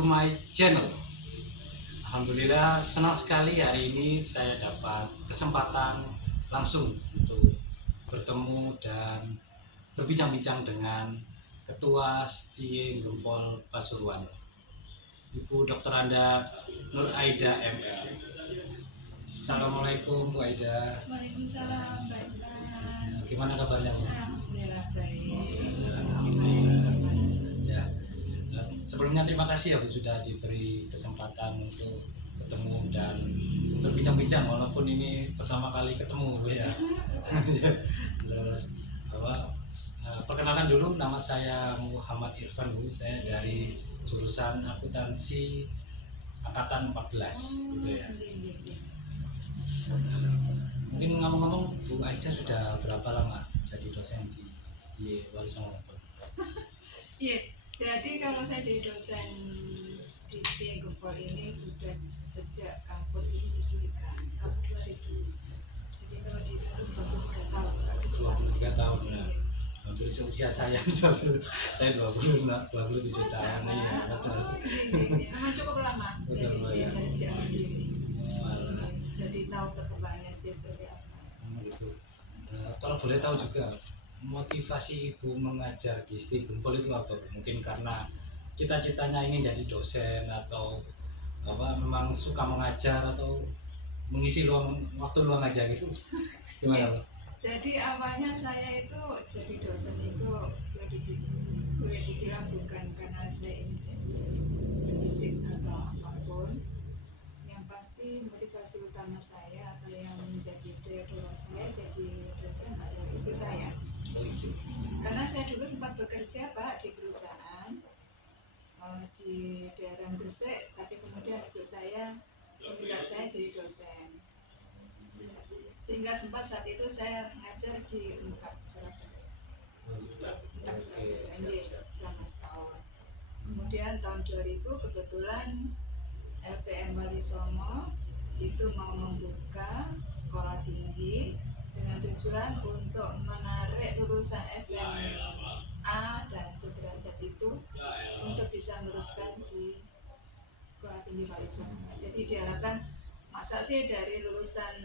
to my channel. Alhamdulillah senang sekali hari ini saya dapat kesempatan langsung untuk bertemu dan berbincang-bincang dengan Ketua STIE Gempol Pasuruan, Ibu Dr. Anda Nur Aida MM. Assalamualaikum Bu Aida. Waalaikumsalam, Pak Ivan. Gimana kabarnya Bu? Alhamdulillah baik. Ya. Sebelumnya terima kasih ya Bu sudah diberi kesempatan untuk bertemu dan berbincang-bincang walaupun ini pertama kali ketemu Bu ya. Terus perkenalkan dulu, nama saya Muhammad Irfan Bu. Saya dari jurusan akuntansi angkatan 14 gitu ya. Mungkin ngomong-ngomong Bu Aida sudah berapa lama jadi dosen di Wali Songo? Iya, jadi kalau saya jadi dosen di STIE Gempol ini sudah sejak kampus ini didirikan tahun 2000. Jadi kalau dihitung 23 tahun. 23 tahun ya. Hampir seusia saya. Saya 27 tahun. Iya, betul. Memang cukup lama Betul, dari STIE ya. dari sejak berdiri. Wah, Jadi tahu perkembangannya STIE seperti apa. gitu. Kalau boleh tahu juga motivasi Ibu mengajar di STIE Gempol itu apa? Mungkin karena cita-citanya ingin jadi dosen atau apa memang suka mengajar atau mengisi waktu luang aja gitu. Gimana? Bu? Jadi awalnya saya itu jadi dosen itu boleh dibilang bukan karena saya ingin jadi pendidik atau apapun. Yang pasti motivasi utama saya atau yang menjadi daya dorong saya jadi dosen adalah ibu saya. Oh, gitu. Karena saya dulu sempat bekerja Pak di perusahaan di daerah Gresik, tapi kemudian ibu saya meminta saya jadi dosen. Sehingga sempat saat itu saya ngajar di UNTAP Surabaya. UNTAP Surabaya ini selama setahun. Kemudian tahun 2000 kebetulan LPM Wali Songo itu mau membuka sekolah tinggi dengan tujuan untuk menarik lulusan SMA dan sederajat itu untuk bisa meneruskan di sekolah tinggi Wali Songo. Jadi diharapkan masa sih dari lulusan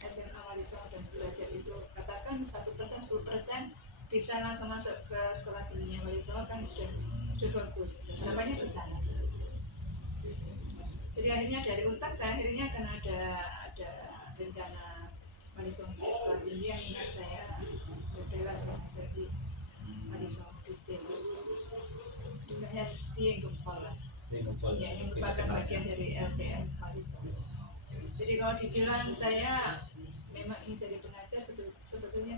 SMA Wali Songo dan sederajat itu katakan 1%, 10% bisa langsung masuk ke sekolah tingginya Wali Songo kan sudah bagus. Harapannya ke sana. Jadi akhirnya dari UNTAP saya akhirnya kan ada rencana Wali Songo di sekolah tinggi yang minat saya berdaya saya ngajar di Wali Songo di STIE. Saya STIE Gempol lah. Ya, yang merupakan bagian dari LPM Wali Songo. Jadi kalau dibilang saya memang ingin jadi pengajar sebetulnya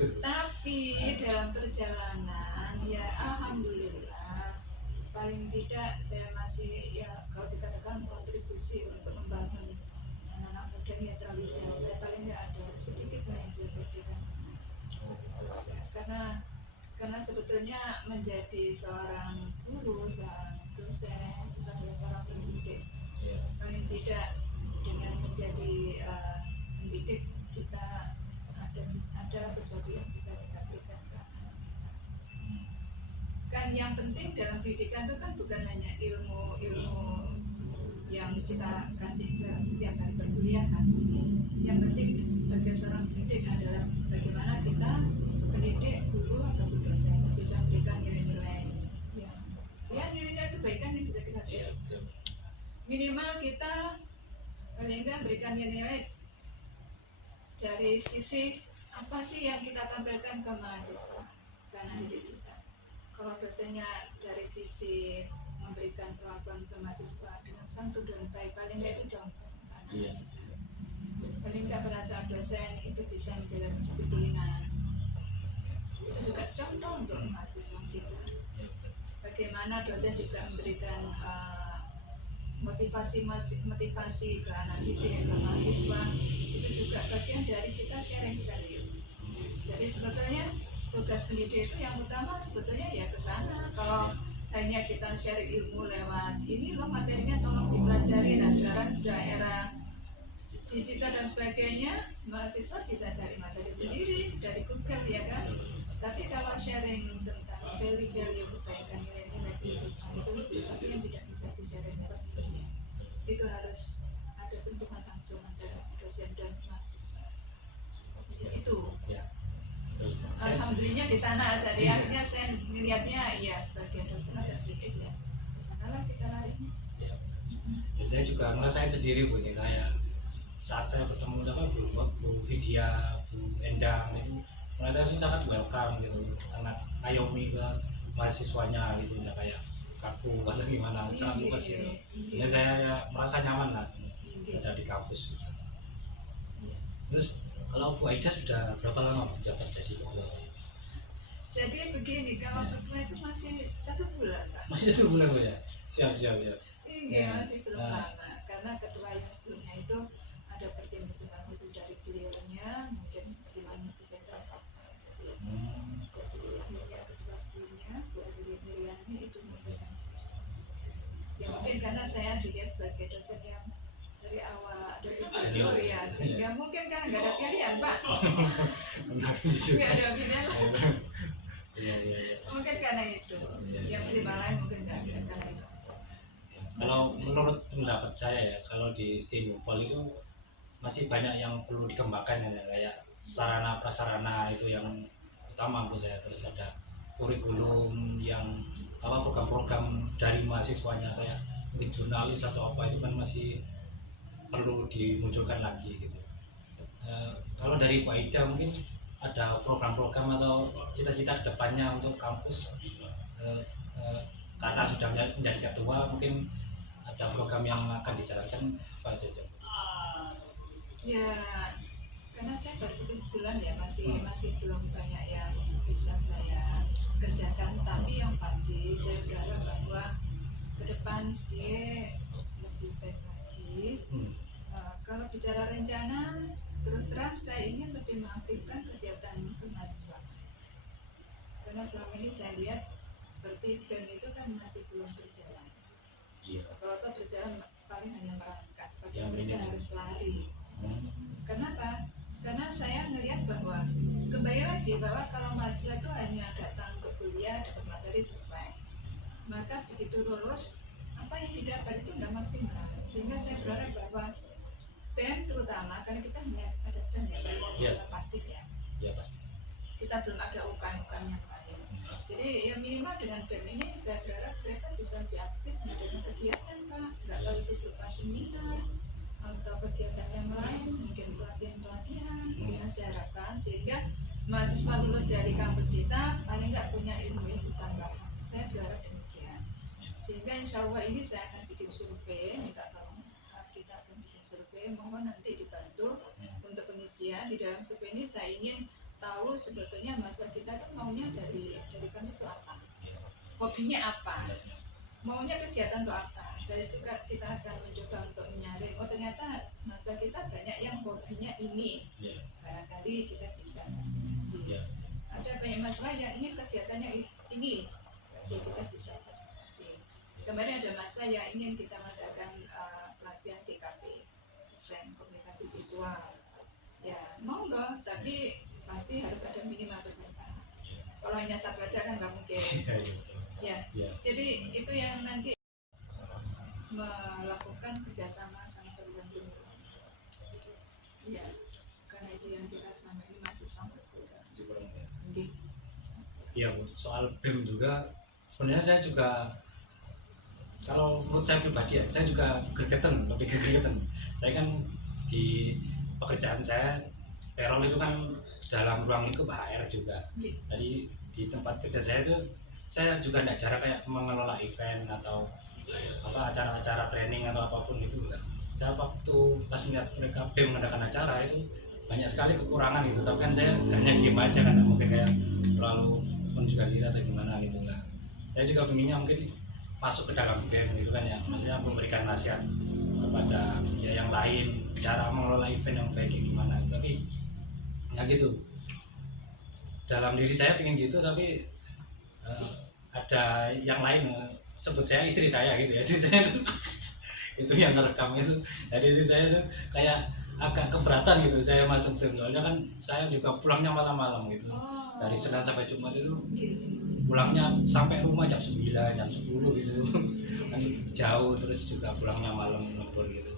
tidak. Tapi dalam perjalanan ya alhamdulillah paling tidak saya masih ya kalau dikatakan kontribusi untuk membangun anak-anak muda ini ya terlalu jauh, tapi paling tidak ada sedikit lah yang bisa saya berikan. Karena sebetulnya menjadi seorang guru, seorang dosen, itu adalah seorang pendidik. Paling tidak dengan menjadi pendidik kita ada sesuatu yang bisa kita berikan ke anak kita. Kan yang penting dalam pendidikan itu kan bukan hanya ilmu yang kita kasih dalam setiap hari perkuliahan. Yang penting sebagai seorang pendidik adalah bagaimana kita pendidik, guru ataupun dosen bisa berikan nilai-nilai yang nilai-nilai kebaikan yang bisa kita share. Minimal kita paling enggak berikan nilai dari sisi apa sih yang kita tampilkan ke mahasiswa ke anak didik kita. Kalau dosennya dari sisi memberikan perlakuan ke mahasiswa dengan santun dan baik, paling enggak itu contoh anak kita. Paling enggak perasaan dosen itu bisa menjaga kedisiplinan, itu juga contoh untuk mahasiswa kita. Bagaimana dosen juga memberikan motivasi ke anak didik, ke mahasiswa, itu juga bagian dari kita sharing value. Jadi sebetulnya tugas pendidik itu yang utama sebetulnya ya ke sana. Kalau hanya kita share ilmu lewat ini loh materinya tolong dipelajari, dan sekarang sudah era digital dan sebagainya, mahasiswa bisa cari materi sendiri dari Google ya kan. Tapi kalau sharing tentang value kebaikan nilai-nilai kehidupan itu tapi yang tidak bisa bicara karakternya itu harus ada sentuhan langsung antara dosen dan mahasiswa. Jadi itu Ya, betul. Saya, alhamdulillah di sana. Jadi akhirnya saya melihatnya ya sebagai dosen ada pendidik ya ke sana lah kita larinya. ya, ya, saya juga ngerasain sendiri Bu, ya, kayak saat saya bertemu sama Bu Vidya, Bu Endang itu mereka sih sangat welcome gitu, karena ayomi ke mahasiswanya gitu, ya kayak kaku bahasa gimana, sangat luas gitu. Jadi saya ya, merasa nyaman lah ada di kampus. Terus kalau Bu Aida sudah berapa lama menjabat jadi ketua? Jadi begini, kalau ketua itu masih 1 bulan Pak. Masih 1 bulan Bu ya? Siap. Iya, masih belum lama. Karena ketua yang sebelumnya itu ada pertimbangan khusus dari beliaunya, mungkin pertimbangan kesehatan apa. Jadi akhirnya ketua sebelumnya Bu Adelia Miriani itu mengundurkan diri. Ya mungkin karena saya dilihat sebagai dosen yang dari awal dari senior ya, sehingga mungkin kan nggak ada pilihan Pak. Nggak ada pilihan lah. Iya. Mungkin karena itu. Yang pertimbangan mungkin nggak ada karena itu. Kalau menurut pendapat saya ya, kalau di Stinupol itu masih banyak yang perlu dikembangkan ya, kayak sarana prasarana itu yang utama menurut saya. Terus ada kurikulum yang program-program dari mahasiswanya, kayak mungkin jurnalis atau apa itu kan masih perlu dimunculkan lagi gitu. Kalau dari Bu Aida mungkin ada program-program atau cita-cita kedepannya untuk kampus, karena sudah menjadi ketua, mungkin ada program yang akan dijalankan Pak Jojo? Ya, karena saya baru 1 bulan ya, masih belum banyak yang bisa saya kerjakan. Tapi yang pasti saya berharap bahwa ke depan STIE lebih baik lagi. Kalau bicara rencana, terus terang saya ingin lebih mengaktifkan kegiatan kemahasiswaan. Karena selama ini saya lihat seperti BEM itu kan masih belum berjalan. Iya. Kalau itu berjalan paling hanya merangkak, Ya, padahal mereka ini. harus lari. Kenapa? Karena saya melihat bahwa kembali lagi bahwa kalau mahasiswa itu hanya datang untuk kuliah, dapat materi, selesai. Maka begitu lulus, apa yang didapat itu nggak maksimal. Sehingga saya berharap bahwa BEM terutama, karena kita hanya ada BEM ya, plastik ya. Ya pasti. Kita belum ada UKM yang lain. Jadi ya minimal dengan BEM ini saya berharap mereka bisa lebih aktif mengadakan kegiatan Pak. Nggak tahu itu berupa seminar atau kegiatan yang lain, mungkin pelatihan yang saya harapkan, sehingga mahasiswa lulus dari kampus kita paling nggak punya ilmu tambahan. Saya berharap demikian. Sehingga insya Allah ini saya akan bikin survei, minta tolong kita akan bikin survei, mohon nanti dibantu untuk pengisian. Di dalam survei ini saya ingin tahu sebetulnya mahasiswa kita itu maunya dari kampus itu apa, hobinya apa, maunya kegiatan untuk apa. Dari situ kita akan mencoba untuk menyaring, oh ternyata mahasiswa kita banyak yang hobinya ini, barangkali kita bisa fasilitasi. Ada banyak mahasiswa yang ingin kegiatannya ini, berarti kita bisa fasilitasi. Kemarin ada mahasiswa yang ingin kita mengadakan pelatihan DKV, desain komunikasi visual. Ya monggo, tapi pasti harus ada minimal peserta. Kalau hanya satu aja kan nggak mungkin. Ya, jadi itu yang nanti melakukan kerjasama sama perguruan tinggi. Iya, karena itu yang kita selama ini masih sangat kurang. Iya Bu, soal BEM juga sebenarnya saya juga, kalau menurut saya pribadi ya, saya juga lebih gregetan. Saya kan di pekerjaan saya payroll itu kan dalam ruang lingkup HR juga. Jadi di tempat kerja saya itu saya juga tidak jarang kayak mengelola event atau acara-acara training atau apapun itu. Saya waktu pas melihat mereka BEM mengadakan acara itu banyak sekali kekurangan gitu, tapi kan saya hanya diem aja kan, mungkin kayak terlalu menunjukkan diri atau gimana gitu lah. Saya juga pengennya mungkin masuk ke dalam BEM gitu kan ya, maksudnya memberikan nasihat kepada ya yang lain cara mengelola event yang baik gimana. Tapi ya gitu, dalam diri saya pengen gitu, tapi ada yang lain, sebut saya istri saya gitu ya, istri saya itu yang ngerekam itu. Jadi istri saya tuh kayak agak keberatan gitu saya masuk BEM, soalnya kan saya juga pulangnya malam-malam gitu, dari Senin sampai Jumat itu pulangnya sampai rumah jam 9 jam 10 gitu kan jauh, terus juga pulangnya malam lembur gitu.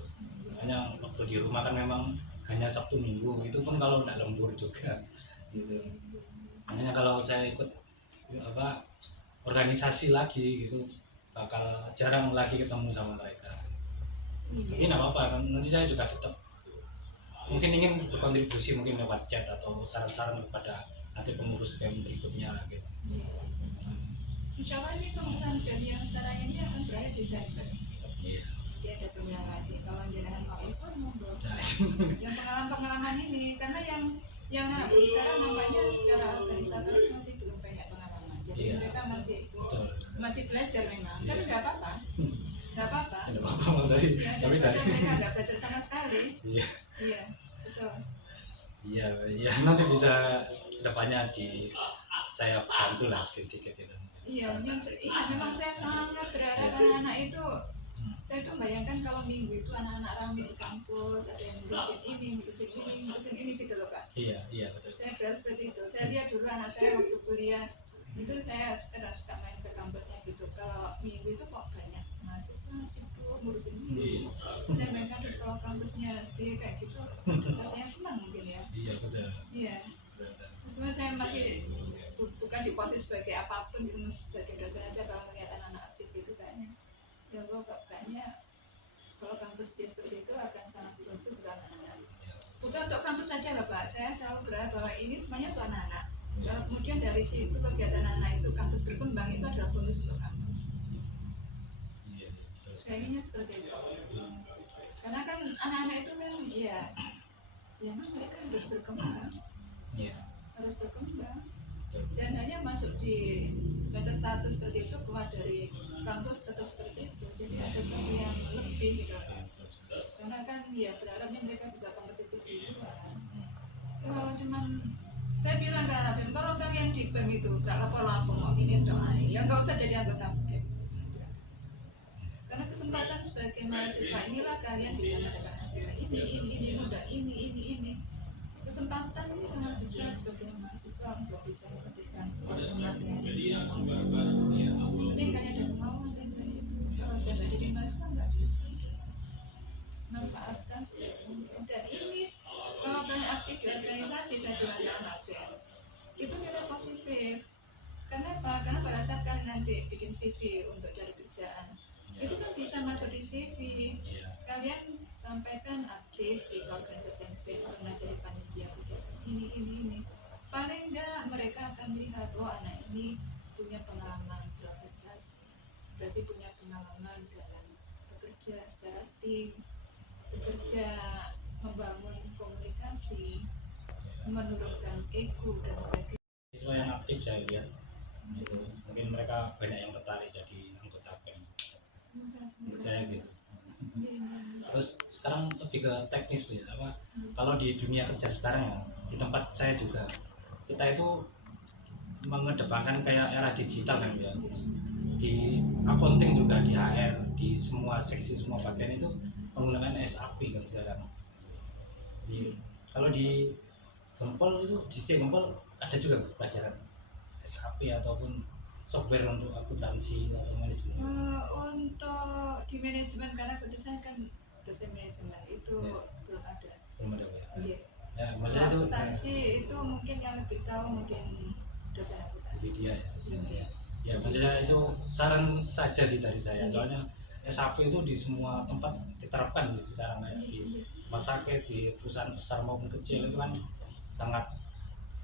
Makanya waktu di rumah kan memang hanya Sabtu Minggu, itu pun kalau nggak lembur juga gitu. Makanya kalau saya ikut apa organisasi lagi gitu bakal jarang lagi ketemu sama mereka. Tapi nggak apa-apa kan, nanti saya juga tetap mungkin ingin berkontribusi mungkin lewat chat atau saran-saran kepada nanti pengurus BEM berikutnya gitu. Insya Allah ini pengurusan BEM yang sekarang ini akan berakhir Desember. Iya. Nanti ada tunggal lagi. Kalau jenengan mau ikut monggo. Nah, Yang pengalaman-pengalaman ini, karena yang anak sekarang nampaknya secara organisatoris masih belum banyak pengalaman. Jadi Iya. mereka betul. masih belajar memang. Iya. Tapi nggak apa-apa. Nggak apa-apa. Ada apa-apa dari Ya, tapi daripada dari mereka nggak belajar sama sekali. iya. Iya, betul. Iya, iya nanti bisa depannya di saya bantu lah sedikit itu. Iya, memang saya sangat berharap anak-anak itu. Saya tuh bayangkan kalau minggu itu anak-anak ramai di kampus, ada yang ngurusin ini gitu loh Pak. Iya, iya betul. Saya berharap seperti itu. Saya lihat dulu anak saya waktu kuliah itu, saya sekarang suka main ke kampusnya gitu. Kalau minggu itu kok banyak mahasiswa sibuk ngurusin ini. Saya bayangkan kalau kampusnya sendiri kayak gitu, rasanya senang mungkin ya. Iya betul. Iya. Meskipun saya masih bukan di posisi sebagai apapun gitu, sebagai dosen aja, kalau melihat anak-anak aktif gitu kayaknya ya Allah, kayaknya kalau kampus dia seperti itu akan sangat bagus untuk anak-anak. Bukan untuk kampus saja lah Pak, saya selalu berharap bahwa ini semuanya untuk anak-anak. Kalau kemudian dari situ kegiatan anak itu kampus berkembang, itu adalah bonus untuk kampus. Iya betul. Saya inginnya seperti itu. Karena kan anak-anak itu kan ya memang mereka harus berkembang. Iya. Harus berkembang. Betul. Jangan hanya masuk di semester 1 seperti itu, keluar dari kampus tetap seperti itu. Jadi ada sesuatu yang lebih gitu. Karena kan ya berharapnya mereka bisa kompetitif di luar. Ya, kalau cuman saya bilang ke anak BEM, kalau kalian di BEM itu gak lapor-lapor mau ingin doa, ya nggak usah jadi anggota BEM. Karena kesempatan sebagai mahasiswa inilah kalian bisa mendapatkan ini, mudah ini. Kesempatan ini sangat besar sebagai mahasiswa untuk bisa mendapatkan materi. Penting kalian ada kemauan saya bilang itu. Kalau sudah jadi mahasiswa nggak bisa. Manfaatkan dan ini kalau kalian aktif di organisasi, saya bilang ke anak BEM itu nilai positif. Karena apa? Karena pada saat kalian nanti bikin CV untuk cari kerjaan, itu kan bisa masuk di CV. Kalian sampaikan aktif di organisasi BEM, pernah jadi panitia ini. Paling enggak mereka akan melihat, oh anak ini punya pengalaman berorganisasi, berarti punya pengalaman dalam bekerja secara tim, bekerja membangun komunikasi, menurunkan ego dan sebagainya. Siswa yang aktif saya lihat itu mungkin mereka banyak yang tertarik jadi anggota BEM. Menurut saya gitu. Terus sekarang lebih ke teknis Bu ya, apa kalau di dunia kerja sekarang ya, di tempat saya juga kita itu mengedepankan kayak era digital kan ya, di accounting juga, di HR, di semua seksi, semua bagian itu menggunakan SAP kan sekarang. Kalau di Gempol itu, di setiap Gempol ada juga pelajaran SAP ataupun software untuk akuntansi atau manajemen. Untuk di manajemen, karena kebetulan kan dosen manajemen itu belum ada. Belum ada ya. Iya. Ya, maksudnya itu akuntansi itu mungkin yang lebih tahu mungkin dosen akuntansi. di dia ya. Iya. Ya, maksudnya itu saran saja sih dari saya. Soalnya SAP itu di semua tempat diterapkan sekarang, kayak di rumah sakit, di perusahaan besar maupun kecil itu kan sangat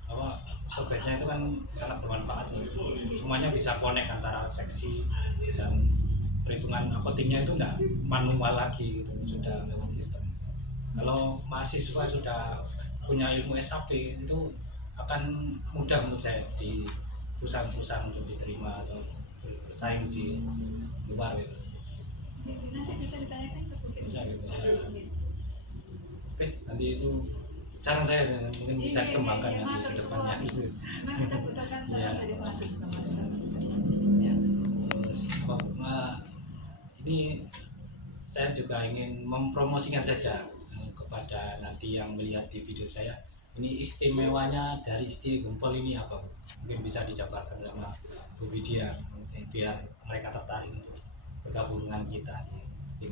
apa, softwarenya itu kan sangat bermanfaat. Semuanya bisa connect antara seksi dan perhitungan accountingnya itu enggak manual lagi gitu, sudah lewat sistem. Kalau mahasiswa sudah punya ilmu SAP itu akan mudah menurut saya di perusahaan-perusahaan untuk diterima atau bersaing di luar gitu. Nanti bisa ditanyakan ke Bu. Bisa gitu. Oke, nanti itu saran saya mungkin bisa dikembangkan nanti ke depannya gitu. Memang kita butuhkan saran dari mahasiswa. Terus ini saya juga ingin mempromosikan saja kepada nanti yang melihat di video saya, Ini istimewanya dari Isti Gempol ini apa, Bu? Mungkin bisa dijabarkan sama Bu Widya biar mereka tertarik untuk bergabung dengan kita di Isti.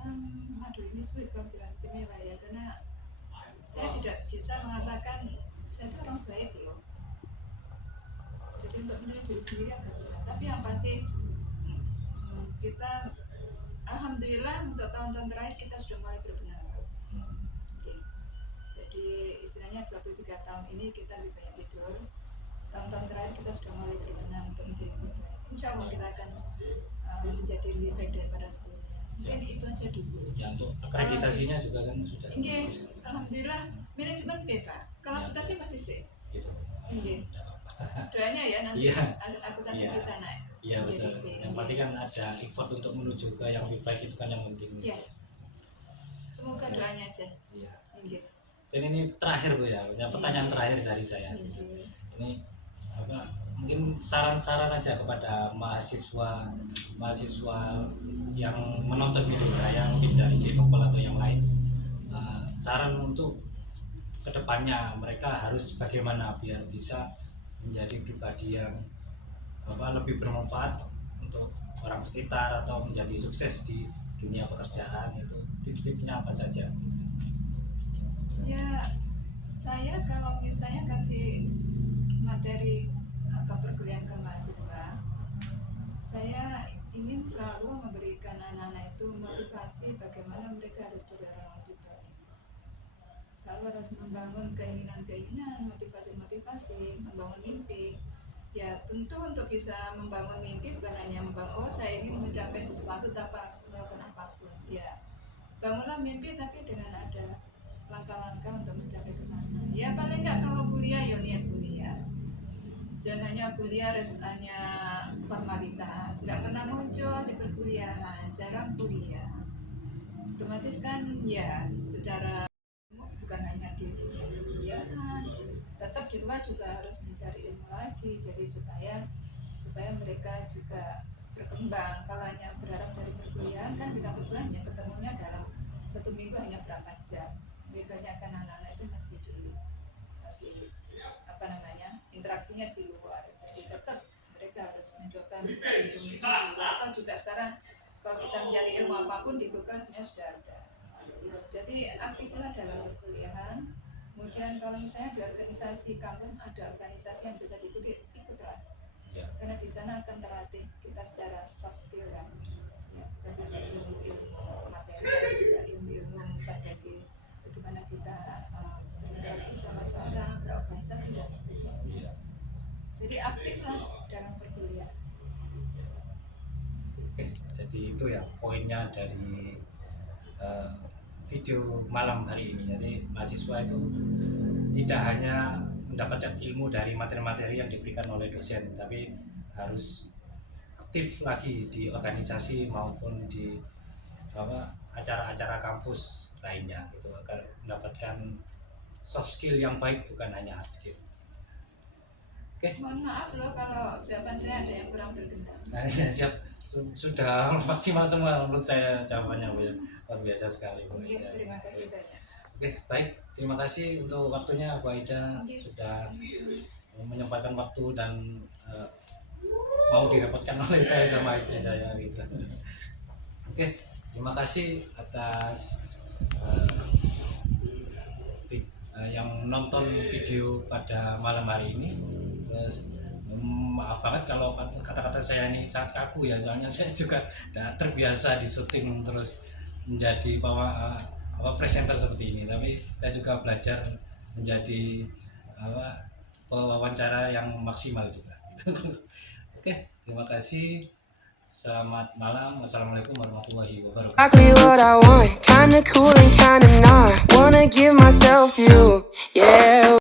Aduh, ini sulit kalau bilang istimewa ya, karena saya tidak bisa mengatakan saya itu orang baik loh. Jadi untuk menilai diri sendiri agak susah. Tapi yang pasti kita alhamdulillah untuk tahun-tahun terakhir kita sudah mulai berbenah. Oke. Jadi istilahnya 23 tahun ini kita lebih banyak tidur. Tahun-tahun terakhir kita sudah mulai berbenah untuk menjadi lebih baik. Insya Allah kita akan menjadi lebih baik daripada sebelumnya. Mungkin itu aja dulu. Ya, untuk akreditasinya juga kan sudah. Oke, alhamdulillah manajemen Pak. Kalau akuntansi masih sih. Gitu. Oke. Doanya ya nanti Iya. akuntansi Iya. bisa naik. Iya betul. Yang penting kan ada effort untuk menuju ke yang lebih baik, itu kan yang penting. Iya. Semoga doanya aja. Iya. Oke. Dan ini terakhir Bu ya, pertanyaan terakhir dari saya. Oke. Ini apa? Mungkin saran-saran aja kepada mahasiswa yang menonton video saya, mungkin dari Isti Gempol atau yang lain. Saran untuk kedepannya mereka harus bagaimana biar bisa menjadi pribadi yang lebih bermanfaat untuk orang sekitar atau menjadi sukses di dunia pekerjaan. Itu tips-tipsnya apa saja? Ya, saya kalau misalnya kasih materi atau perkuliahan ke mahasiswa, saya ingin selalu memberikan anak-anak itu motivasi bagaimana mereka harus jadi orang lebih baik. Selalu harus membangun keinginan-keinginan, motivasi-motivasi, membangun mimpi. Ya tentu untuk bisa membangun mimpi bukan hanya membangun, saya ingin mencapai sesuatu tanpa melakukan apapun. Ya, bangunlah mimpi tapi dengan ada langkah-langkah untuk mencapai ke sana. Ya paling nggak kalau kuliah ya niat kuliah. Jangan hanya kuliah hanya formalitas, nggak pernah muncul di perkuliahan, jarang kuliah. Otomatis kan ya secara bukan hanya di dunia perkuliahan, tetap di rumah juga harus mencari ilmu lagi. Jadi supaya mereka juga berkembang. Kalau hanya berharap dari perkuliahan kan kita berkuliahan ya ketemunya dalam satu minggu hanya berapa jam. Kebanyakan anak-anak itu masih interaksinya di luar. Jadi tetap mereka harus mencoba mencari ilmu atau juga sekarang kalau kita mencari ilmu apapun di Google sebenarnya sudah ada. Jadi aktiflah dalam perkuliahan. Kemudian kalau misalnya di organisasi kampus ada organisasi yang bisa diikuti, ikutlah. Ya. Karena di sana akan terlatih kita secara soft skill ya ilmu materi dan juga ilmu strategi bagaimana kita berinteraksi sama seorang, berorganisasi dan sebagainya. Jadi aktiflah dalam perkuliahan. Oke, jadi itu ya poinnya dari video malam hari ini. Jadi mahasiswa itu tidak hanya mendapatkan ilmu dari materi-materi yang diberikan oleh dosen, tapi harus aktif lagi di organisasi maupun di acara-acara kampus lainnya gitu, agar mendapatkan soft skill yang baik bukan hanya hard skill. Oke. Mohon maaf loh kalau jawaban saya ada yang kurang berkenan. Nah, ya, siap. Sudah maksimal semua menurut saya jawabannya Bu. Luar biasa sekali Bu. Oke, terima kasih banyak. Oke, baik. Terima kasih untuk waktunya Bu Aida, sudah menyempatkan waktu dan mau direpotkan oleh saya sama istri saya gitu. Oke, terima kasih atas yang nonton video pada malam hari ini. Maaf banget kalau kata-kata saya ini sangat kaku ya, soalnya saya juga tidak terbiasa di syuting terus menjadi presenter seperti ini, tapi saya juga belajar menjadi pewawancara yang maksimal juga. Oke, terima kasih. Selamat malam. Wassalamualaikum warahmatullahi wabarakatuh. Exactly what I want, kinda cool and kinda not. Wanna give myself to you, yeah.